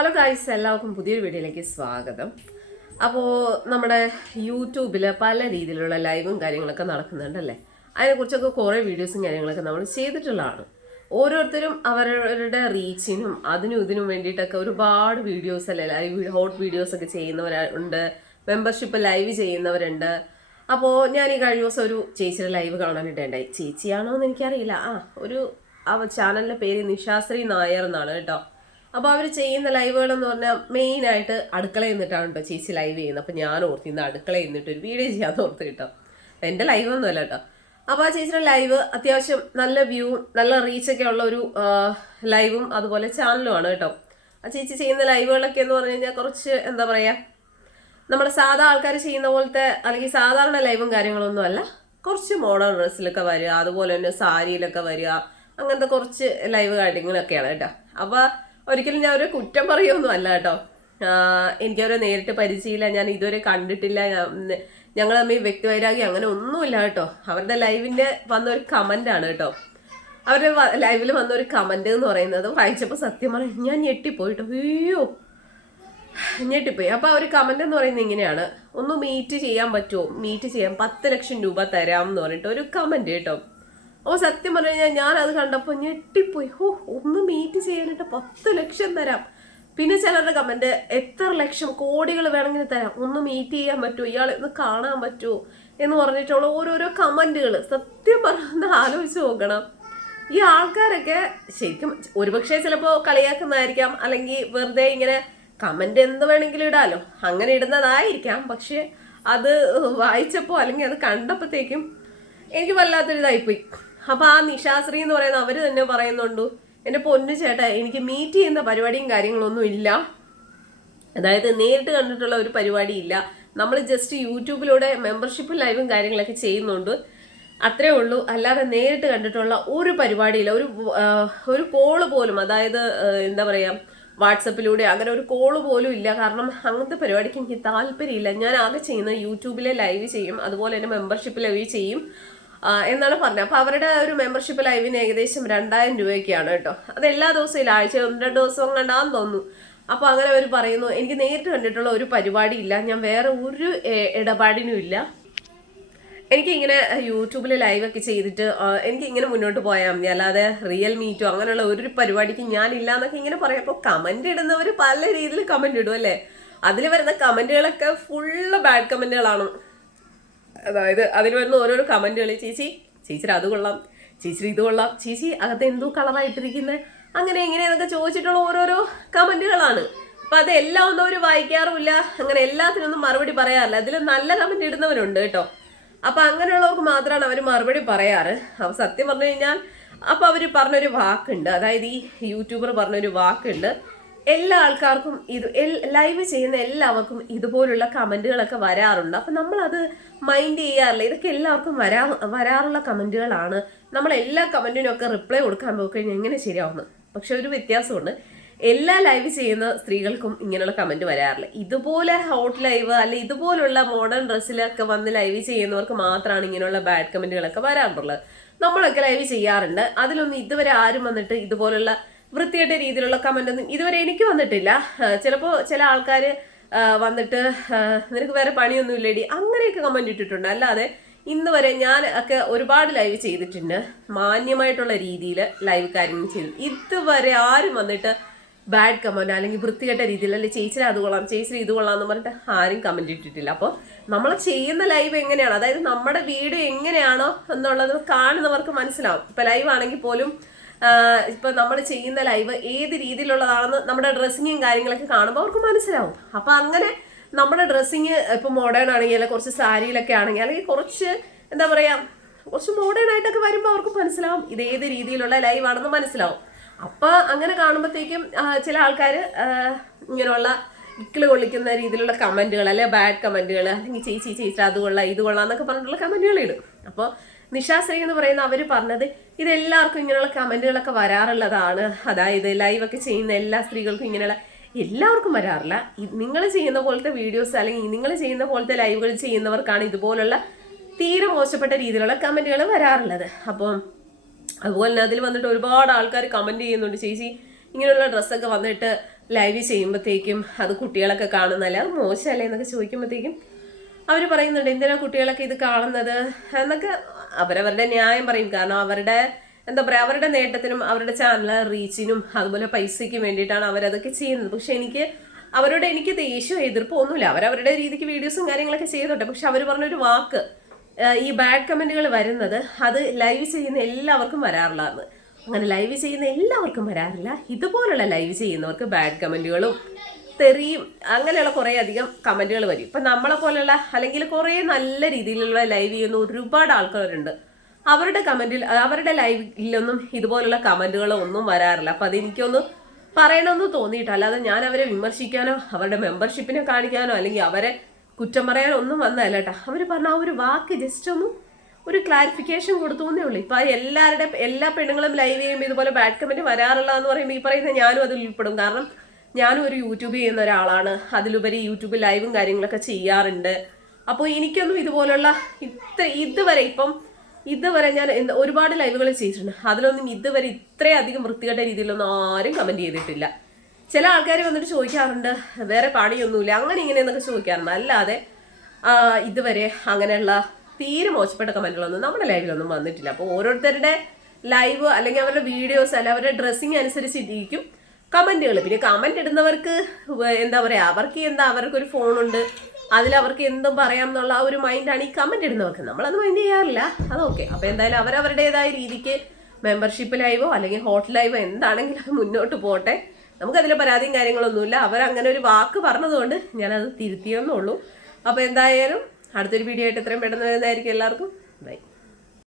Hello guys എല്ലാവർക്കും പുതിയൊരു വീഡിയോയിലേക്ക് സ്വാഗതം. അപ്പോൾ നമ്മുടെ യൂട്യൂബിൽ പല രീതിയിലുള്ള ലൈവും കാര്യങ്ങളൊക്കെ നടക്കുന്നുണ്ടല്ലേ? അതിനെക്കുറിച്ചൊക്കെ കുറേ വീഡിയോസും കാര്യങ്ങളൊക്കെ നമ്മൾ ചെയ്തിട്ടുള്ളതാണ്. ഓരോരുത്തരും അവരുടെ റീച്ചിനും അതിനും ഇതിനും വേണ്ടിയിട്ടൊക്കെ ഒരുപാട് വീഡിയോസ് അല്ലേ ലൈവ് ഹോട്ട് വീഡിയോസ് ഒക്കെ ചെയ്യുന്നവരുണ്ട് മെമ്പർഷിപ്പ് ലൈവ് ചെയ്യുന്നവരുണ്ട്. അപ്പോൾ ഞാൻ ഈ കഴിഞ്ഞ ദിവസം ഒരു ചേച്ചിയുടെ ലൈവ് കാണാനിട്ടുണ്ടായി. ചേച്ചിയാണോ എന്ന് എനിക്കറിയില്ല. ആ ഒരു ആ ചാനലിന്റെ പേര് നിശാശ്രീ നായർ എന്നാണ് കേട്ടോ. അപ്പോൾ അവർ ചെയ്യുന്ന ലൈവുകൾ എന്ന് പറഞ്ഞാൽ മെയിനായിട്ട് അടുക്കളയിൽ നിന്നിട്ടാണ് കേട്ടോ ചേച്ചി ലൈവ് ചെയ്യുന്നത്. അപ്പോൾ ഞാൻ ഓർത്തി ഇന്ന് അടുക്കളയിൽ നിന്നിട്ട് ഒരു വീഡിയോ ചെയ്യാൻ ഓർത്ത് കേട്ടോ. ലൈവ് ഒന്നുമല്ല കേട്ടോ അപ്പോൾ ആ ചേച്ചിയുടെ ലൈവ് അത്യാവശ്യം നല്ല വ്യൂ നല്ല റീച്ചൊക്കെ ഉള്ള ഒരു ലൈവും അതുപോലെ ചാനലും ആണ് കേട്ടോ. ആ ചേച്ചി ചെയ്യുന്ന ലൈവുകളൊക്കെ എന്ന് പറഞ്ഞു കഴിഞ്ഞാൽ കുറച്ച് എന്താ പറയുക നമ്മുടെ സാധാ ആൾക്കാർ ചെയ്യുന്ന പോലത്തെ അല്ലെങ്കിൽ സാധാരണ ലൈവും കാര്യങ്ങളൊന്നും അല്ല. കുറച്ച് മോഡേൺ ഡ്രസ്സിലൊക്കെ വരിക അതുപോലെ തന്നെ സാരിയിലൊക്കെ വരിക അങ്ങനത്തെ കുറച്ച് ലൈവ് കാര്യങ്ങളൊക്കെയാണ് കേട്ടോ. അപ്പോൾ ഒരിക്കലും ഞാൻ ഒരു കുറ്റം പറയുമൊന്നും അല്ല കേട്ടോ. എനിക്കവരെ നേരിട്ട് പരിചയമില്ല. ഞാൻ ഇതുവരെ കണ്ടിട്ടില്ല. ഞങ്ങൾ തമ്മിൽ വ്യക്തിവൈരാഗ്യം അങ്ങനെ ഒന്നുമില്ല കേട്ടോ. അവരുടെ ലൈവിന്റെ വന്ന ഒരു കമന്റാണ് കേട്ടോ. അവരുടെ ലൈവിൽ വന്ന ഒരു കമന്റ് എന്ന് പറയുന്നത് വായിച്ചപ്പോൾ സത്യം പറഞ്ഞു ഞാൻ ഞെട്ടിപ്പോയിട്ടോ. അയ്യോ. ഞെട്ടിപ്പോയി. അപ്പോൾ ആ ഒരു കമന്റ് എന്ന് പറയുന്നത് ഇങ്ങനെയാണ്. ഒന്ന് മീറ്റ് ചെയ്യാൻ പറ്റുമോ മീറ്റ് ചെയ്യാൻ പത്ത് ലക്ഷം രൂപ തരാം എന്ന് പറഞ്ഞിട്ട് ഒരു കമന്റ് കേട്ടോ. ഓ സത്യം പറഞ്ഞു കഴിഞ്ഞാൽ ഞാൻ അത് കണ്ടപ്പോൾ ഞെട്ടിപ്പോയി. ഓ ഒന്ന് മീറ്റ് ചെയ്യാനായിട്ട് പത്ത് ലക്ഷം തരാം. പിന്നെ ചിലരുടെ കമന്റ് എത്ര ലക്ഷം കോടികൾ വേണമെങ്കിൽ തരാം. ഒന്ന് മീറ്റ് ചെയ്യാൻ പറ്റുമോ ഇയാൾ ഒന്ന് കാണാൻ പറ്റുമോ എന്ന് പറഞ്ഞിട്ടുള്ള ഓരോരോ കമന്റുകൾ സത്യം പറഞ്ഞ ആലോചിച്ച് നോക്കണം. ഈ ആൾക്കാരൊക്കെ ശരിക്കും ഒരുപക്ഷെ ചിലപ്പോൾ കളിയാക്കുന്നതായിരിക്കാം. അല്ലെങ്കിൽ വെറുതെ ഇങ്ങനെ കമന്റ് എന്ത് വേണമെങ്കിലും ഇടാലോ. അങ്ങനെ ഇടുന്നതായിരിക്കാം. പക്ഷെ അത് വായിച്ചപ്പോൾ അല്ലെങ്കിൽ അത് കണ്ടപ്പോഴത്തേക്കും എനിക്ക് വല്ലാത്തൊരു ഇതായിപ്പോയി അപ്പൊ ആ നിശാശ്രീ എന്ന് പറയുന്ന അവർ തന്നെ പറയുന്നുണ്ട്. എന്റെ പൊന്നു ചേട്ടാ എനിക്ക് മീറ്റ് ചെയ്യുന്ന പരിപാടിയും കാര്യങ്ങളൊന്നും ഇല്ല. അതായത് നേരിട്ട് കണ്ടിട്ടുള്ള ഒരു പരിപാടി ഇല്ല. നമ്മൾ ജസ്റ്റ് യൂട്യൂബിലൂടെ മെമ്പർഷിപ്പ് ലൈവും കാര്യങ്ങളൊക്കെ ചെയ്യുന്നുണ്ട്. അത്രേ ഉള്ളൂ. അല്ലാതെ നേരിട്ട് കണ്ടിട്ടുള്ള ഒരു പരിപാടിയില്ല ഒരു ഒരു കോൾ പോലും അതായത് എന്താ പറയുക വാട്സപ്പിലൂടെ അങ്ങനെ ഒരു കോൾ പോലും ഇല്ല. കാരണം അങ്ങനത്തെ പരിപാടിക്ക് എനിക്ക് താല്പര്യമില്ല. ഞാൻ ആകെ ചെയ്യുന്നത് യൂട്യൂബിലെ ലൈവ് ചെയ്യും. അതുപോലെ തന്നെ മെമ്പർഷിപ്പ് ലൈവ് ചെയ്യും. എന്നാണ് പറഞ്ഞത് അപ്പോൾ അവരുടെ ഒരു മെമ്പർഷിപ്പ് ലൈവിന് ഏകദേശം രണ്ടായിരം രൂപയൊക്കെയാണ് കേട്ടോ. അത് എല്ലാ ദിവസവും ഇല്ല. ആഴ്ച ഒന്ന് രണ്ട് ദിവസം കണ്ടാന്ന് തോന്നുന്നു. അപ്പോൾ അങ്ങനെ അവർ പറയുന്നു എനിക്ക് നേരിട്ട് കണ്ടിട്ടുള്ള ഒരു പരിപാടി ഇല്ല. ഞാൻ വേറെ ഒരു ഇടപാടിനും ഇല്ല. എനിക്ക് ഇങ്ങനെ യൂട്യൂബിൽ ലൈവൊക്കെ ചെയ്തിട്ട് എനിക്ക് ഇങ്ങനെ മുന്നോട്ട് പോയാൽ മതി. അല്ലാതെ റിയൽ മീറ്റോ അങ്ങനെയുള്ള ഒരു പരിപാടിക്ക് ഞാനില്ല എന്നൊക്കെ ഇങ്ങനെ പറയാം. അപ്പോൾ കമന്റ് ഇടുന്നവർ പല രീതിയിൽ കമന്റ് ഇടും അല്ലേ? അതിൽ വരുന്ന കമന്റുകളൊക്കെ ഫുള്ള് ബാഡ് കമന്റുകളാണ് അതായത് അതിൽ വരുന്ന ഓരോരോ കമന്റുകൾ ചേച്ചി ചേച്ചി അത് കൊള്ളാം ചേച്ചി ഇത് കൊള്ളാം ചേച്ചി അകത്ത് എന്തോ കളറായിട്ടിരിക്കുന്നത് അങ്ങനെ ഇങ്ങനെ എന്നൊക്കെ ചോദിച്ചിട്ടുള്ള ഓരോരോ കമന്റുകളാണ് അപ്പം അതെല്ലാം ഒന്നും അവർ വായിക്കാറുമില്ല. അങ്ങനെ എല്ലാത്തിനൊന്നും മറുപടി പറയാറില്ല. അതിൽ നല്ല കമന്റ് ഇടുന്നവരുണ്ട് കേട്ടോ. അപ്പം അങ്ങനെയുള്ളവർക്ക് മാത്രമാണ് അവർ മറുപടി പറയാറ്. അപ്പം സത്യം പറഞ്ഞു കഴിഞ്ഞാൽ അപ്പോൾ അവർ പറഞ്ഞൊരു വാക്കുണ്ട്. അതായത് ഈ യൂട്യൂബർ പറഞ്ഞൊരു വാക്കുണ്ട്. എല്ലാ ആൾക്കാർക്കും ഇത് ലൈവ് ചെയ്യുന്ന എല്ലാവർക്കും ഇതുപോലുള്ള കമന്റുകളൊക്കെ വരാറുണ്ട്. അപ്പം നമ്മളത് മൈൻഡ് ചെയ്യാറില്ല. ഇതൊക്കെ എല്ലാവർക്കും വരാ വരാറുള്ള കമന്റുകളാണ് നമ്മൾ എല്ലാ കമന്റിനും ഒക്കെ റിപ്ലൈ കൊടുക്കാൻ പോയി കഴിഞ്ഞാൽ എങ്ങനെ ശരിയാവുന്നു? പക്ഷെ ഒരു വ്യത്യാസമുണ്ട്. എല്ലാ ലൈവ് ചെയ്യുന്ന സ്ത്രീകൾക്കും ഇങ്ങനെയുള്ള കമന്റ് വരാറില്ല. ഇതുപോലെ ഹോട്ട് ലൈവ് അല്ലെ ഇതുപോലുള്ള മോഡേൺ ഡ്രസ്സിലൊക്കെ വന്ന് ലൈവ് ചെയ്യുന്നവർക്ക് മാത്രമാണ് ഇങ്ങനെയുള്ള ബാഡ് കമന്റുകളൊക്കെ വരാറുള്ളത്. നമ്മളൊക്കെ ലൈവ് ചെയ്യാറുണ്ട്. അതിലൊന്നും ഇതുവരെ ആരും വന്നിട്ട് ഇതുപോലുള്ള വൃത്തിയായിട്ട രീതിയിലുള്ള കമന്റ് ഒന്നും ഇതുവരെ എനിക്ക് വന്നിട്ടില്ല. ചിലപ്പോൾ ചില ആൾക്കാർ വന്നിട്ട് നിനക്ക് വേറെ പണിയൊന്നും ഇല്ലേടി അങ്ങനെയൊക്കെ കമന്റ് ഇട്ടിട്ടുണ്ട്. അല്ലാതെ ഇന്ന് വരെ ഞാൻ ഒക്കെ ഒരുപാട് ലൈവ് ചെയ്തിട്ടുണ്ട്. മാന്യമായിട്ടുള്ള രീതിയിൽ ലൈവ് കാര്യങ്ങൾ ചെയ്തു. ഇതുവരെ ആരും വന്നിട്ട് ബാഡ് കമന്റ് അല്ലെങ്കിൽ വൃത്തികെട്ട രീതിയിൽ അല്ലെങ്കിൽ ചേച്ചിനെ അത് കൊള്ളാം ചേച്ചിന് ഇത് കൊള്ളാം എന്ന് പറഞ്ഞിട്ട് ആരും കമന്റ് ഇട്ടിട്ടില്ല. അപ്പോൾ നമ്മൾ ചെയ്യുന്ന ലൈവ് എങ്ങനെയാണ്? അതായത് നമ്മുടെ വീഡിയോ എങ്ങനെയാണോ എന്നുള്ളത് കാണുന്നവർക്ക് മനസ്സിലാവും. ഇപ്പം ലൈവ് ആണെങ്കിൽ പോലും ഇപ്പൊ നമ്മൾ ചെയ്യുന്ന ലൈവ് ഏത് രീതിയിലുള്ളതാണെന്ന് നമ്മുടെ ഡ്രസ്സിങ്ങും കാര്യങ്ങളൊക്കെ കാണുമ്പോൾ അവർക്ക് മനസ്സിലാവും. അപ്പൊ അങ്ങനെ നമ്മുടെ ഡ്രസ്സിങ് ഇപ്പൊ മോഡേൺ ആണെങ്കിൽ കുറച്ച് സാരിയിലൊക്കെ ആണെങ്കിൽ അല്ലെങ്കിൽ കുറച്ച് എന്താ പറയുക കുറച്ച് മോഡേൺ ആയിട്ടൊക്കെ വരുമ്പോൾ അവർക്ക് മനസ്സിലാവും ഇത് ഏത് രീതിയിലുള്ള ലൈവ് ആണെന്ന് മനസ്സിലാവും. അപ്പൊ അങ്ങനെ കാണുമ്പോഴത്തേക്കും ചില ആൾക്കാർ ഇങ്ങനെയുള്ള ഇക്കിൾ കൊള്ളിക്കുന്ന രീതിയിലുള്ള കമന്റുകൾ അല്ലെ ബാഡ് കമന്റുകൾ അല്ലെങ്കിൽ ചേച്ചി ചേച്ചി അത് കൊള്ളാം ഇത് കൊള്ളാം എന്നൊക്കെ പറഞ്ഞിട്ടുള്ള കമന്റുകൾ ഇടും. അപ്പോൾ നിഷാശ്രീ എന്ന് പറയുന്ന അവർ പറഞ്ഞത് ഇതെല്ലാവർക്കും ഇങ്ങനെയുള്ള കമന്റുകളൊക്കെ വരാറുള്ളതാണ്. അതായത് ലൈവൊക്കെ ചെയ്യുന്ന എല്ലാ സ്ത്രീകൾക്കും ഇങ്ങനെയുള്ള എല്ലാവർക്കും വരാറില്ല. നിങ്ങൾ ചെയ്യുന്ന പോലത്തെ വീഡിയോസ് അല്ലെങ്കിൽ നിങ്ങൾ ചെയ്യുന്ന പോലത്തെ ലൈവുകൾ ചെയ്യുന്നവർക്കാണ് ഇതുപോലുള്ള തീരെ മോശപ്പെട്ട രീതിയിലുള്ള കമന്റുകൾ വരാറുള്ളത്. അപ്പം അതുപോലെ തന്നെ അതിൽ വന്നിട്ട് ഒരുപാട് ആൾക്കാർ കമന്റ് ചെയ്യുന്നുണ്ട് ചേച്ചി ഇങ്ങനെയുള്ള ഡ്രസ്സൊക്കെ വന്നിട്ട് ലൈവ് ചെയ്യുമ്പോഴത്തേക്കും അത് കുട്ടികളൊക്കെ കാണുന്നല്ല അത് മോശമല്ലേ? എന്നൊക്കെ ചോദിക്കുമ്പോഴത്തേക്കും അവർ പറയുന്നുണ്ട് എന്തിനാ കുട്ടികളൊക്കെ ഇത് കാണുന്നത്? എന്നൊക്കെ അവരവരുടെ ന്യായം പറയും. കാരണം അവരുടെ എന്താ പറയുക അവരുടെ നേട്ടത്തിനും അവരുടെ ചാനൽ റീച്ചിനും അതുപോലെ പൈസയ്ക്കും വേണ്ടിയിട്ടാണ് അവരതൊക്കെ ചെയ്യുന്നത്. പക്ഷെ എനിക്ക് അവരോട് എനിക്ക് ദേഷ്യം എതിർപ്പോ ഒന്നുമില്ല. അവരവരുടെ രീതിക്ക് വീഡിയോസും കാര്യങ്ങളൊക്കെ ചെയ്തോട്ടെ. പക്ഷെ അവർ പറഞ്ഞൊരു വാക്ക് ഈ ബാഡ് കമന്റുകൾ വരുന്നത് അത് ലൈവ് ചെയ്യുന്ന എല്ലാവർക്കും വരാറുള്ളതാണ് അങ്ങനെ ലൈവ് ചെയ്യുന്ന എല്ലാവർക്കും വരാറില്ല. ഇതുപോലുള്ള ലൈവ് ചെയ്യുന്നവർക്ക് ബാഡ് കമന്റുകളും തെറിയും അങ്ങനെയുള്ള കുറേ അധികം കമന്റുകൾ വരും. ഇപ്പം നമ്മളെ പോലെയുള്ള അല്ലെങ്കിൽ കുറേ നല്ല രീതിയിലുള്ള ലൈവ് ചെയ്യുന്ന ഒരുപാട് ആൾക്കാരുണ്ട്. അവരുടെ കമന്റിൽ അവരുടെ ലൈവിലൊന്നും ഇതുപോലുള്ള കമന്റുകളോ ഒന്നും വരാറില്ല. അപ്പം അതെനിക്കൊന്ന് പറയണമെന്ന് തോന്നിയിട്ട് അല്ലാതെ ഞാൻ അവരെ വിമർശിക്കാനോ അവരുടെ മെമ്പർഷിപ്പിനെ കാണിക്കാനോ അല്ലെങ്കിൽ അവരെ കുറ്റം പറയാനോ ഒന്നും വന്നതല്ല കേട്ടോ. അവർ പറഞ്ഞ ആ ഒരു വാക്ക് ജസ്റ്റ് ഒന്ന് ഒരു ക്ലാരിഫിക്കേഷൻ കൊടുത്തു എന്നേ ഉള്ളൂ. ഇപ്പൊ എല്ലാവരുടെ എല്ലാ പെണ്ണുങ്ങളും ലൈവ് ചെയ്യുമ്പോൾ ഇതുപോലെ ബാഡ് കമന്റ് വരാറുള്ള എന്ന് പറയുമ്പോൾ ഈ പറയുന്ന ഞാനും അതിൽ ഉൾപ്പെടും. കാരണം ഞാനും ഒരു യൂട്യൂബ് ചെയ്യുന്ന ഒരാളാണ്. അതിലുപരി യൂട്യൂബ് ലൈവും കാര്യങ്ങളൊക്കെ ചെയ്യാറുണ്ട്. അപ്പോൾ എനിക്കൊന്നും ഇതുപോലുള്ള ഇത്ര ഇതുവരെ ഇപ്പം ഇതുവരെ ഞാൻ ഒരുപാട് ലൈവുകൾ ചെയ്തിട്ടുണ്ട്. അതിലൊന്നും ഇതുവരെ ഇത്രയധികം വൃത്തികെട്ട രീതിയിലൊന്നും ആരും കമന്റ് ചെയ്തിട്ടില്ല. ചില ആൾക്കാർ വന്നിട്ട് ചോദിക്കാറുണ്ട് വേറെ പണിയൊന്നുമില്ല. അങ്ങനെ ഇങ്ങനെ എന്നൊക്കെ ചോദിക്കാറുണ്ട്. അല്ലാതെ ഇതുവരെ അങ്ങനെയുള്ള തീരെ മോശപ്പെട്ട കമന്റുകളൊന്നും നമ്മുടെ ലൈവിലൊന്നും വന്നിട്ടില്ല. അപ്പോൾ ഓരോരുത്തരുടെ ലൈവ് അല്ലെങ്കിൽ അവരുടെ വീഡിയോസ് അല്ലെങ്കിൽ അവരുടെ ഡ്രസ്സിങ് അനുസരിച്ചിരിക്കും. കമന്റുകൾ പിന്നെ കമന്റ് ഇടുന്നവർക്ക് എന്താ പറയാ അവർക്ക് എന്താ അവർക്കൊരു ഫോണുണ്ട് അതിൽ അവർക്ക് എന്തും പറയാം എന്നുള്ള ആ ഒരു മൈൻഡാണ് ഈ കമന്റ് ഇടുന്നവർക്ക്. നമ്മളത് മൈൻഡ് ചെയ്യാറില്ല. അത് അതൊക്കെ അപ്പോൾ എന്തായാലും അവരവരുടേതായ രീതിക്ക് മെമ്പർഷിപ്പ് ലൈവോ അല്ലെങ്കിൽ ഹോട്ട് ലൈവോ എന്താണെങ്കിലും മുന്നോട്ട് പോട്ടെ. നമുക്കതിൽ പരാതിയും കാര്യങ്ങളൊന്നുമില്ല. അവർ അങ്ങനെ ഒരു വാക്ക് പറഞ്ഞതുകൊണ്ട് ഞാനത് തിരുത്തിയെന്നുള്ളൂ അപ്പോൾ എന്തായാലും അടുത്തൊരു വീഡിയോ ആയിട്ട് എത്രയും പെട്ടെന്ന് വരുന്നതായിരിക്കും എല്ലാവർക്കും. ബൈ